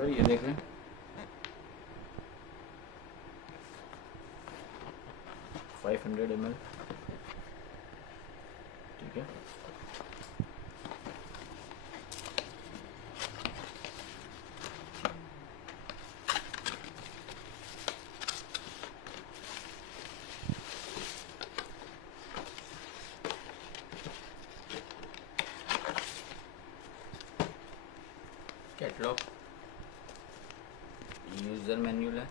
सर ये देख लें, फाइव 500 ml, ठीक है। कैटलॉग, यूजर मैन्युअल है,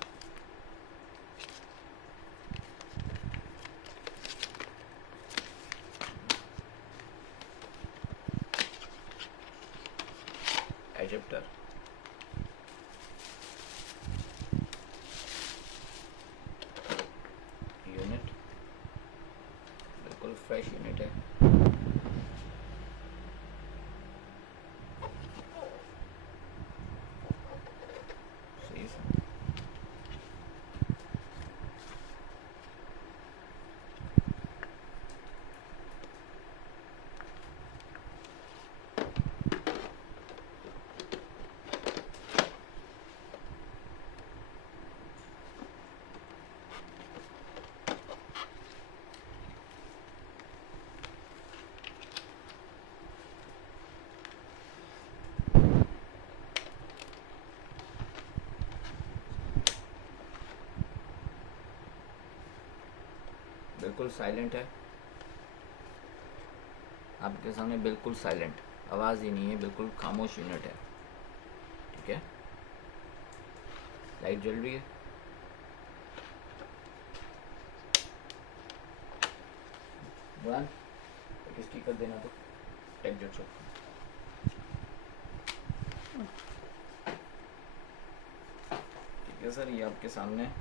एडेप्टर, यूनिट, बिल्कुल फ्रेश यूनिट है। सही है। बिल्कुल साइलेंट है, आपके सामने बिल्कुल साइलेंट, आवाज़ ही नहीं है, बिल्कुल खामोश यूनिट है, ठीक है। लाइट जल रही है, वन एक स्टिकर देना तो टेक्सचर शॉप, ठीक है सर। ये आपके सामने